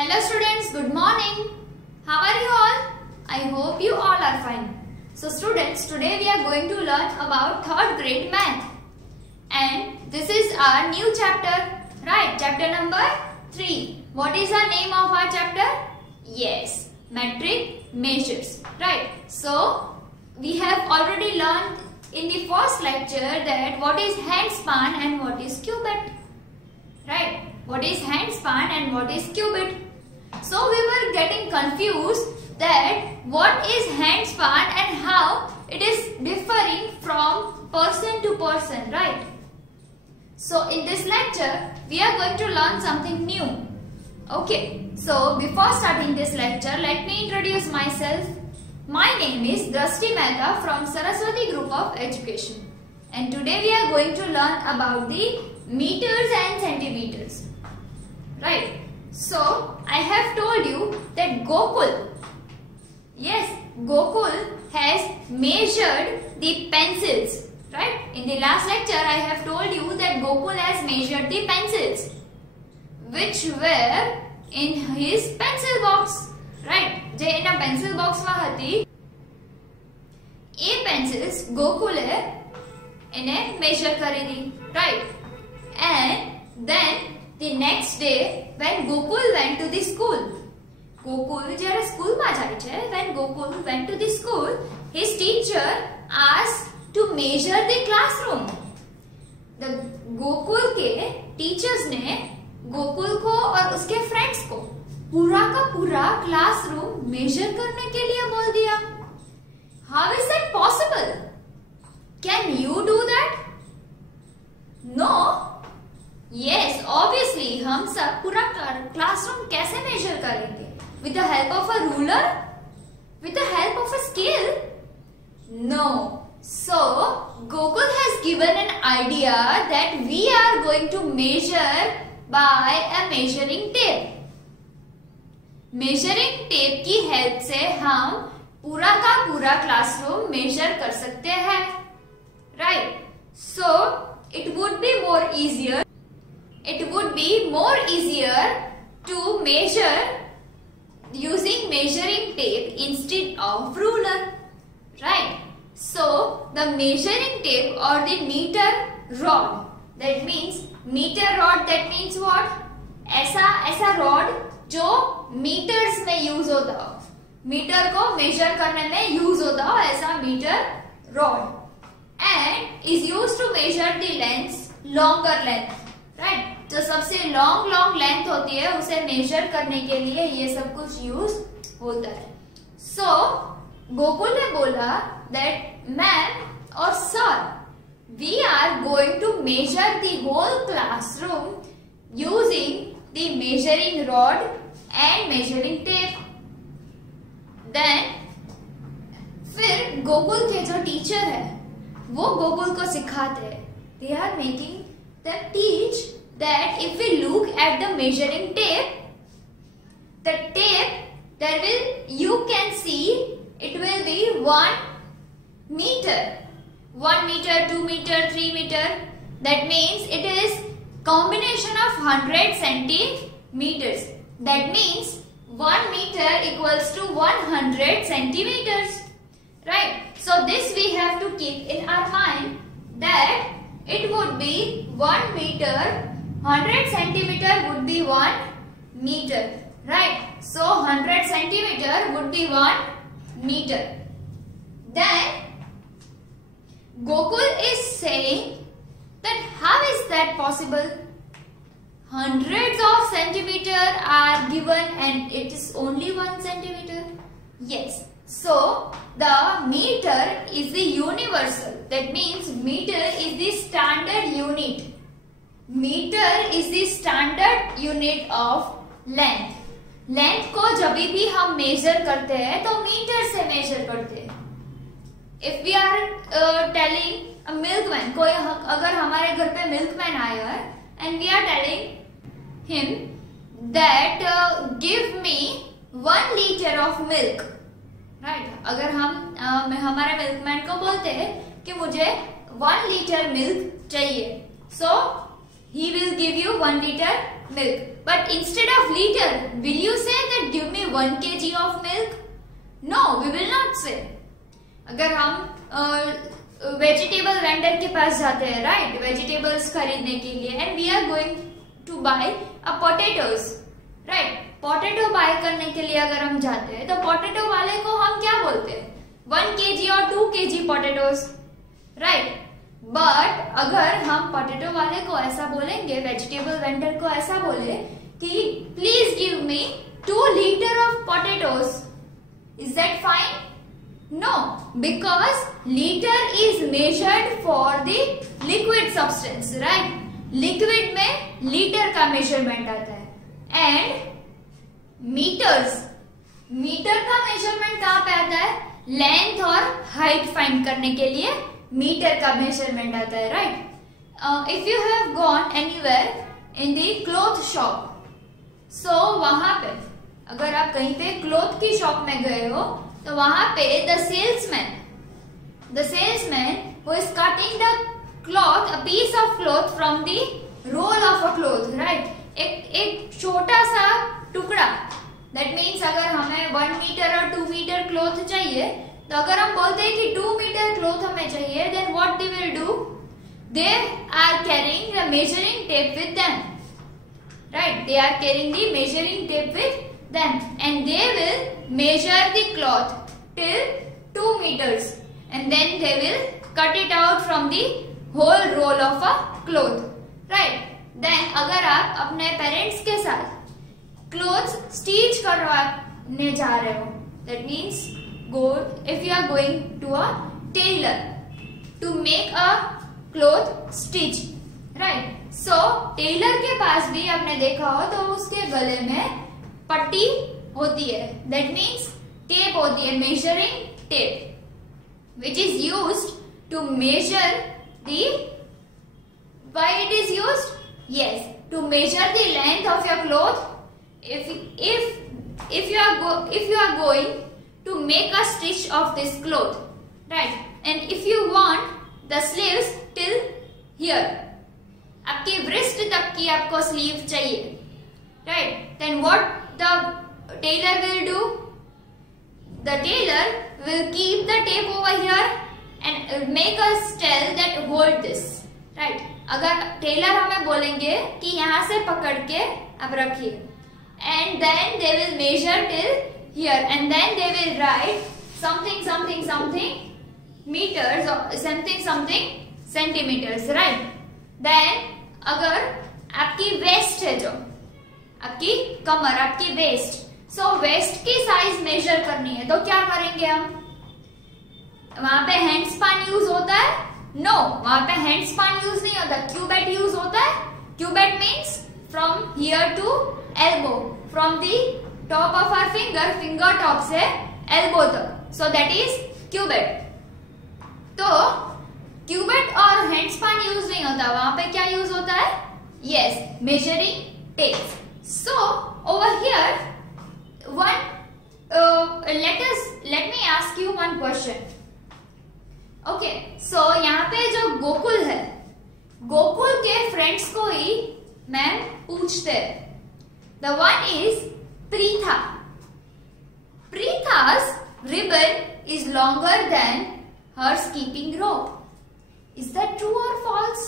Hello students, good morning. How are you all? I hope you all are fine. So students, today we are going to learn about 3rd grade math. And this is our new chapter, right? Chapter number 3. What is the name of our chapter? Yes, metric measures, right? So we have already learned in the first lecture that what is handspan and what is cubit, right? What is handspan and what is cubit? So we were getting confused that what is handspan and how it is differing from person to person, right? So in this lecture we are going to learn something new. Okay, so before starting this lecture, let me introduce myself. My name is Drashti Mehta from Saraswati Group of Education, and today we are going to learn about the meters and centimeters, right? So I have told you that Gokul, yes, Gokul has measured the pencils, right? In the last lecture I have told you that Gokul has measured the pencils which were in his pencil box, right? જે એના pencil box માં હતી એ pencils ગોકુલે એને measure કરી દી, right? And then the next day when Gokul went to the school, Gokul જ્યારે school માં જાય છે, when Gokul went to the school, his teacher asked to measure the classroom. The Gokul के teachers ने गोकुल को और उसके फ्रेंड्स को पूरा का पूरा क्लासरूम मेजर करने के लिए बोल दिया. How is that possible? Can you do that? No. Yes, obviously हम सब पूरा क्लासरूम कैसे मेजर करेंगे? With the help of a ruler? With the help of a scale? No. So Gokul has given an idea that we are going to measure by a measuring tape. Measuring tape की help से हम पूरा का पूरा classroom major कर सकते हैं, right? So it would be more easier to measure using measuring tape instead of ruler, right? So the measuring tape और the metre rod, that means metre rod, that means what? ऐसा rod जो metres में use होता हो, metre को measure करने में use होता हो, ऐसा metre rod, and is use to measure the length, longer length, right? जो सबसे लॉन्ग लेंथ होती है उसे मेजर करने के लिए ये सब कुछ यूज होता है. सो गोकुल ने बोला दैट मैम और sir, we are going to measure the whole classroom using the measuring rod and measuring tape. Then फिर गोकुल के जो टीचर है वो गोकुल को सिखाते हैं. They are making them teach that if we look at the measuring tape, the tape there will, you can see it will be 1 meter, 1 meter, 2 meter, 3 meter. That means it is combination of 100 centimeters. That means 1 meter equals to 100 centimeters, right? So this we have to keep in our mind that it would be 1 meter, 100 centimeter would be 1 meter, right? So 100 centimeter would be 1 meter. Then Gokul is saying that how is that possible? Hundreds of centimeters are given and it is only 1 centimeter. Yes. So the meter is the universal. That means meter is the standard unit. Meter is the standard unit of length. Length को जब भी हम measure करते हैं तो meter से measure करते हैं. If we are telling a milkman, कोई अगर हमारे घर पे milkman आया है and we are telling him that give me 1 liter of milk, right? अगर हम हमारे milkman को बोलते हैं कि मुझे 1 liter milk चाहिए, so he will give you 1 liter milk. But instead of liter, will you say that give me 1 kg of milk? No, we will not say. अगर हम वेजिटेबल वेंडर के पास जाते हैं, राइट, वेजिटेबल्स खरीदने के लिए, and we are going to buy a potatoes, right, potato buy करने के लिए अगर हम जाते हैं तो पोटैटो वाले को हम क्या बोलते हैं? 1 kg और 2 kg पोटैटोज, राइट. बट अगर हम पोटैटो वाले को ऐसा बोलेंगे, वेजिटेबल वेंडर को ऐसा बोले कि please give me 2 liter of potatoes, is that fine? No, because litre is measured for the liquid substance, right. Liquid में लीटर का मेजरमेंट आता है. एंड मीटर्स, मीटर का मेजरमेंट कहां पे आता है? लेंथ और हाइट फाइंड करने के लिए मीटर का मेजरमेंट आता है, right. If you have gone anywhere in the cloth shop, so वहां पे अगर आप कहीं पे क्लॉथ की शॉप में गए हो तो वहां पे the salesman who is cutting the cloth, a piece of cloth from the roll of a cloth, right. एक छोटा सा टुकड़ा, दैट मीन्स अगर हमें 1 मीटर और 2 मीटर क्लॉथ चाहिए, तो अगर हम बोलते हैं कि 2 मीटर क्लॉथ हमें चाहिए, then what they will do? They are carrying the measuring tape with them, right. They are carrying the measuring tape with them and they will measure the cloth till 2 meters and then they will cut it out from the whole roll of a cloth, right. Then अगर आप अपने parents के साथ clothes stitch करवाने जा रहे हो, that means if you are going to a tailor to make a cloth stitch, right. So tailor के पास भी आपने देखा हो तो उसके गले में पट्टी होती है, that means टेप होती है, measuring tape, which is used to measure the, why it is used? Yes, to measure the length of your cloth. If you are going to make a stitch of this cloth, right, and if you want the sleeves till here, आपकी wrist तक की आपको sleeve चाहिए, right, then what the tailor will do? The tailor will keep the tape over here and make us tell that hold this, right. अगर Taylor हमें बोलेंगे कि यहाँ से पकड़ के आप रखिए, and then they will measure till here and then they will write something meters or something centimeters, right. Then अगर आपकी वेस्ट है, जो आपकी कमर, आपकी वेस्ट, सो वेस्ट की साइज मेजर करनी है, तो क्या करेंगे हम? वहां पे हैंड स्पैन यूज होता है? नो, वहां पे हैंड स्पैन यूज नहीं होता, क्यूबेट यूज होता है. Cubit means from here to elbow, from the top of our finger top से एल्बो तक, सो दैट इज क्यूबेट. तो क्यूबेट और हैंड स्पैन यूज नहीं होता, वहां पे क्या यूज होता है? Yes, measuring tape. So over here let me ask you one question. Okay, so यहाँ पे जो गोकुल है, गोकुल के फ्रेंड्स को ही मैम पूछते हैं. The one is Preetha. Preetha's ribbon is longer than her skipping rope. Is that true or false?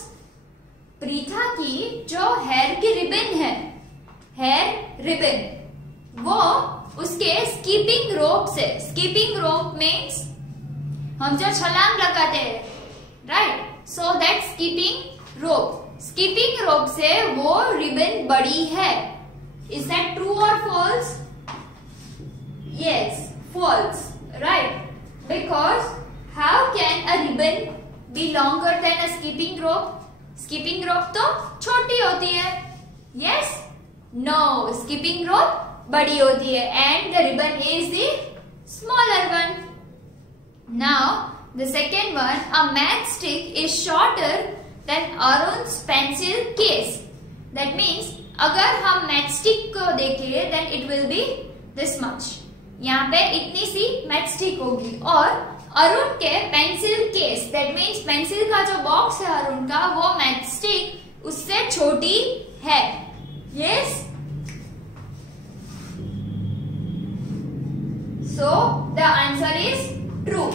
Preetha की जो हेयर की रिबन है, हेयर रिबन, वो उसके स्कीपिंग रोप से, स्कीपिंग रोप मीन्स हम जो छलांग लगाते हैं, right, so that skipping rope से वो रिबन बड़ी है. इज दैट ट्रू और false? Yes, false, right, because how can a ribbon be longer than a skipping rope? Skipping rope तो छोटी होती है. यस, नो, स्कीपिंग रोप बड़ी होती है and the ribbon is the smaller one. Now the second one, a matchstick is shorter than Arun's pencil case. That means अगर हम matchstick को देखें then it will be this much. यहाँ पे इतनी सी matchstick होगी और अरुण के pencil case, that means pencil का जो बॉक्स है अरुण का, वो matchstick उससे छोटी है. Yes? So the answer is true.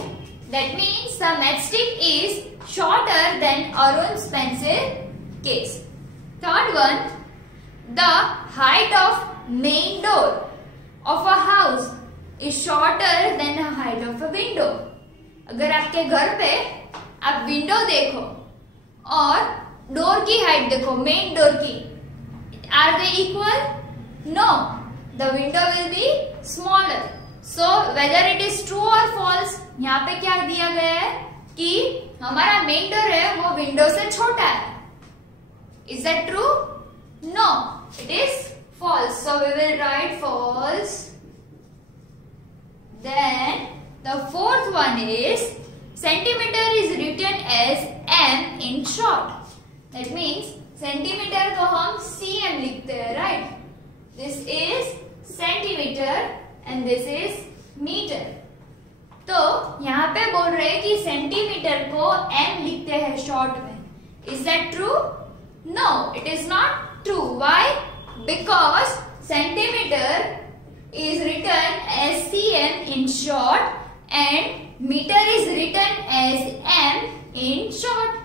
That means the matchstick is shorter than Arun's pencil case. Third one, the height of main door of a house is shorter than the height of a window. अगर आपके घर पे आप window देखो और door की height देखो, main door की, are they equal? No, the window will be smaller. So whether it is true और फॉल्स, यहाँ पे क्या दिया गया है कि हमारा मेन डोर है वो विंडो से छोटा है. Is that true? No, it is false. So we will write false. Then the fourth one is centimeter is written as m in short. That means centimeter को हम cm लिखते हैं, right? This is centimeter and this is meter. तो यहाँ पे बोल रहे हैं कि सेंटीमीटर को m लिखते हैं शॉर्ट में. Is that true? No, it is not true. Why? Because centimeter is written as cm in short and meter is written as m in short,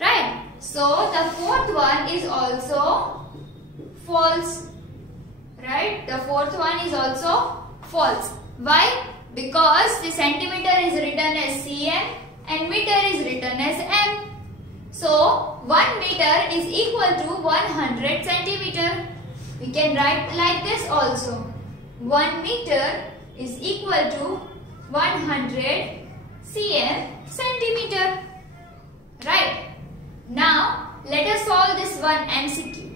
right? So the fourth one is also false, right? The fourth one is also false. Why? Because the centimeter is written as cm and meter is written as m. So 1 meter is equal to 100 centimeter. We can write like this also. 1 meter is equal to 100 cm centimeter. Right? Now let us solve this one MCQ.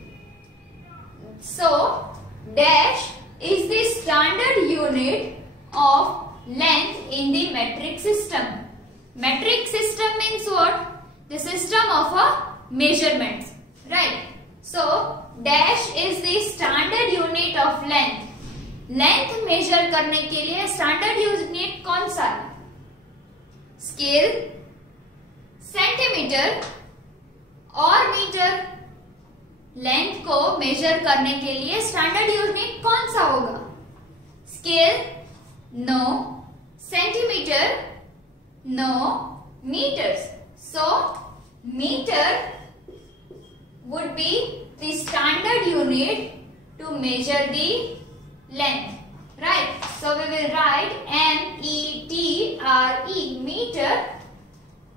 So dash is the standard unit of length in the metric system. Metric system means what? The system of a measurements. Right? So dash is the standard unit of length. Length measure करने के लिए standard unit कौन सा है? Scale, centimetre और metre. Length को measure करने के लिए स्टैंडर्ड यूनिट कौन सा होगा? Scale? No. Centimetre? No. Metres. So meter would be the standard unit to measure the length, right? So we will write METRE. Meter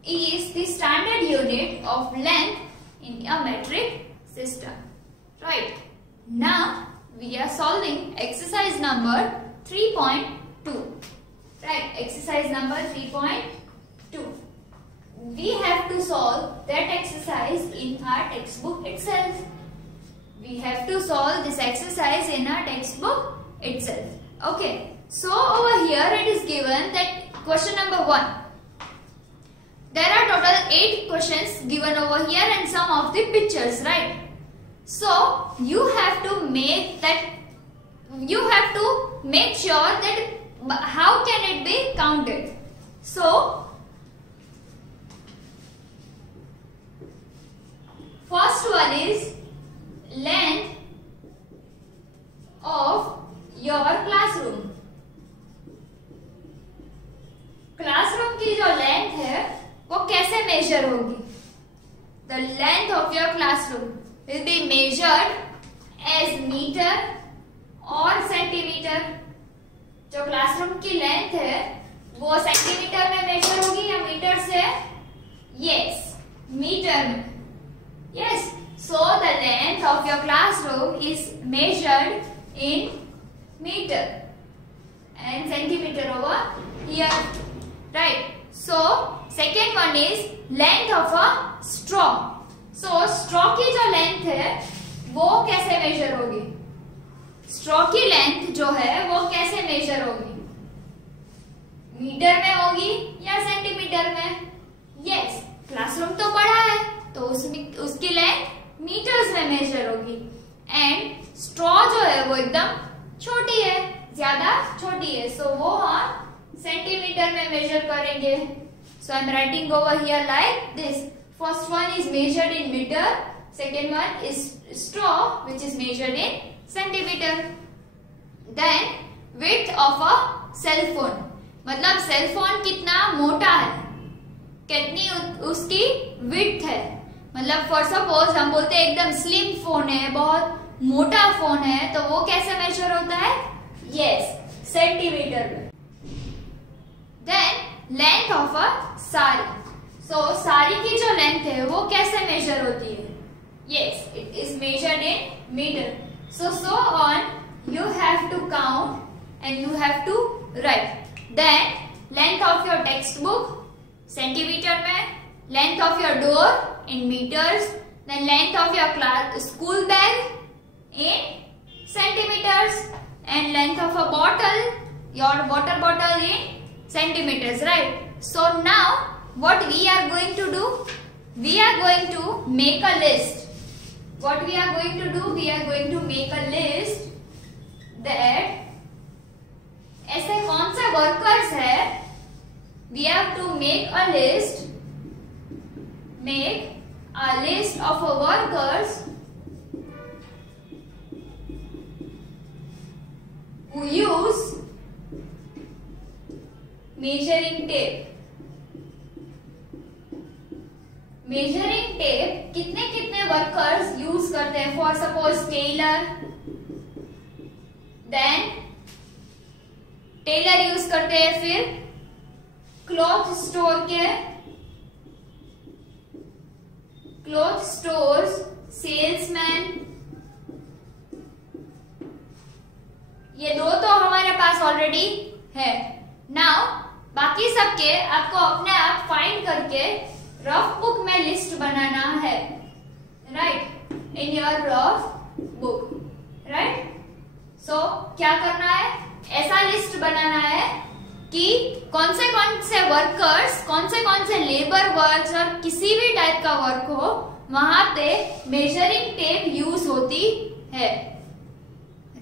is the standard unit of length in a metric system, right? Now we are solving exercise number 3.2, right? Exercise number 3.2. We have to solve that exercise in our textbook itself. We have to solve this exercise in our textbook itself. Okay. So over here it is given that question number 1. There are total 8 questions given over here and some of the pictures, right? So you have to make sure that how can it be counted. So first one is length of your classroom. Classroom की जो length है वो कैसे major होगी? The length of your classroom will be measured as meter और centimetre. जो classroom की length है वो सेंटीमीटर में मेजर होगी या मीटर से? Yes, मीटर में. Yes, so the length of your classroom is measured in meter and centimeter over here, right? So second one is length of a straw. So straw की जो length है वो कैसे measure होगी? Straw की length जो है वो कैसे measure होगी? मीटर में होगी या सेंटीमीटर में? Yes, क्लासरूम तो बड़ा है तो उसकी लेंथ मीटर्स में मेजर होगी. एंड स्ट्रॉ जो है वो एकदम छोटी है, ज्यादा छोटी है, सो वो हम सेंटीमीटर में मेजर करेंगे. So I am writing over here like this. First one is measured in metre second one is straw, which is measured in centimeter. Then width of a cell phone, मतलब cell phone कितना मोटा है, कितनी उसकी width है. मतलब for suppose हम बोलते हैं एकदम स्लिम फोन है, बहुत मोटा फोन है, तो वो कैसे मेजर होता है? यस, सेंटीमीटर में. Then length of a sari. So sari की जो लेंथ है वो कैसे मेजर होती है? Yes, it is measured in metre. So on you have to count and you have to write. Then length of your textbook centimeter में, length of your door in meters, then length of your school bag in centimeters, and length of a bottle, your water bottle in centimeters, right? So now what we are going to do? We are going to make a list. What we are going to do? We are going to make a list that ऐसे कौन से workers है, we have to make a list of workers who use measuring tape. Measuring tape कितने कितने workers use करते हैं? For suppose tailor, then tailor use करते हैं, फिर क्लॉथ स्टोर्स, सेल्समैन. ये दो तो हमारे पास ऑलरेडी है. नाउ बाकी सबके आपको अपने आप फाइंड करके रफ बुक में लिस्ट बनाना है, right? In your rough book, right? So क्या करना है? ऐसा लिस्ट बनाना है कि कौन से वर्कर्स, कौन से लेबर वर्क्स और किसी भी टाइप का वर्क हो, वहां पे मेजरिंग टेप यूज होती है,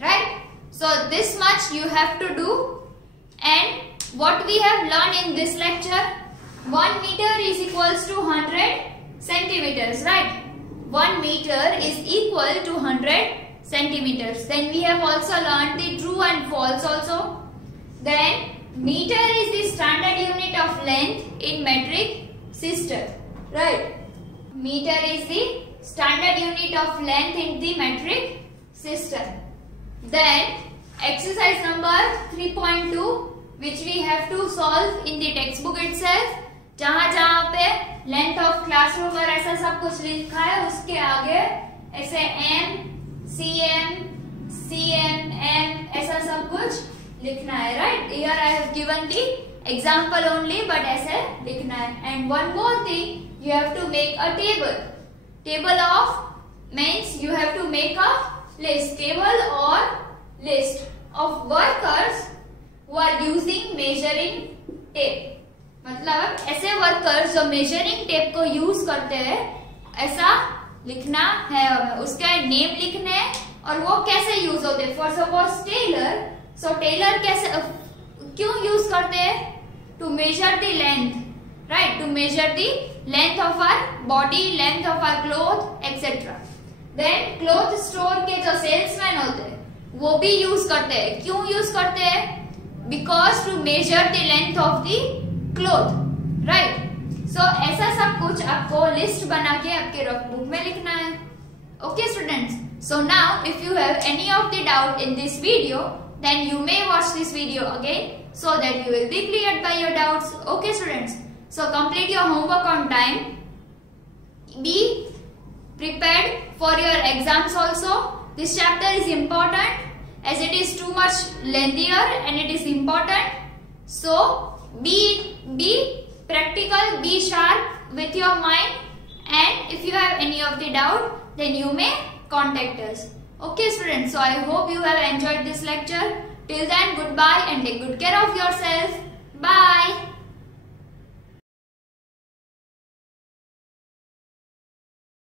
right? So this much you have to do. And what we have learn in this lecture, 1 meter is equals to 100 centimeters, right? 1 meter is equal to 100 centimeters. Then we have also learned the true and false also. Then meter is the standard unit of length in metric system, right? Meter is the standard unit of length in the metric system. Then exercise number 3.2, which we have to solve in the textbook itself. जहां पे length of classroom और ऐसा सब कुछ लिखा है, उसके आगे ऐसे m, cm, m ऐसा सब कुछ लिखना है, right? Here I have given the example only, but ऐसे लिखना है. And one more thing, you have to make a table. Table of means you have to make a list. Table or list of workers who are using measuring tape. मतलब ऐसे workers जो measuring tape को use करते हैं, ऐसा लिखना है हमें. उसके नेम लिखने हैं और वो कैसे यूज होते हैं. For suppose tailor, so tailor कैसे, क्यों यूज करते हैं? To measure the length, right? To measure the length of our body, length of our cloth etcetera. Then cloth store के जो सेल्समैन होते हैं वो भी यूज करते हैं. क्यों यूज करते हैं? Because to measure the length of the cloth, right? So ऐसा सब कुछ आपको लिस्ट बना के आपके रफ बुक में लिखना है. Okay students, so now if you have any of the doubt in this video, then you may watch this video again so that you will be cleared by your doubts. Okay students, so complete your homework on time. Be prepared for your exams also. This chapter is important as it is too much lengthier and it is important. So be practical, be sharp with your mind, and if you have any of the doubt, then you may contact us. Okay students, so I hope you have enjoyed this lecture. Till then, goodbye and take good care of yourself. Bye.